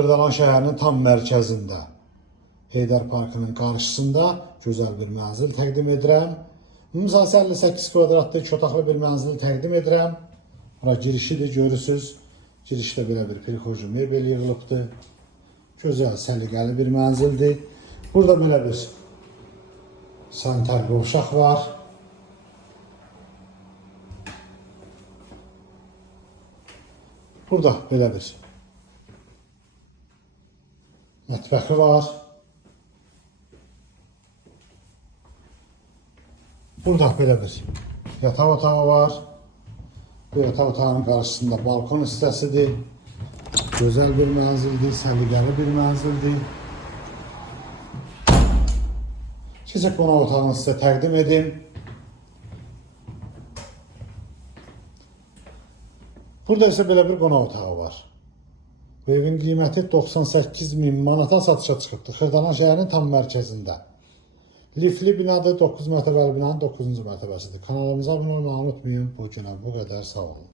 Xırdalan şəhərinin tam mərkəzində, Heydər Parkının qarşısında gözəl bir mənzil təqdim edirəm. Ümumsahəsi 58 kvadratlı 2 otaqlı bir mənzil təqdim edirəm. Bura girişidir, görürsünüz. Girişdə belə bir prixoji mebel yığılıbdır. Gözəl, səliqəli bir mənzildir. Burada belə bir sanitar qovşaq var. Burada belə bir mətbəxi var. Burada belə bir yataq otağı var. Bu yataq otağının qarşısında balkon hissəsidir. Gözəl bir mənzildir, səliqəli bir mənzildir. Keçək qonaq otağını sizə təqdim edim. Burada isə belə bir qonaq otağı var. Bu evin qiyməti 98.000 manata satışa çıxıbdır. Xırdalan şəhərinin tam mərkəzində. Lifli binadır, 9 mərtəbəli binanın 9-cu mərtəbəsidir. Kanalımıza abunə olmağı unutmayın. Bu günə bu qədər, sağ olun.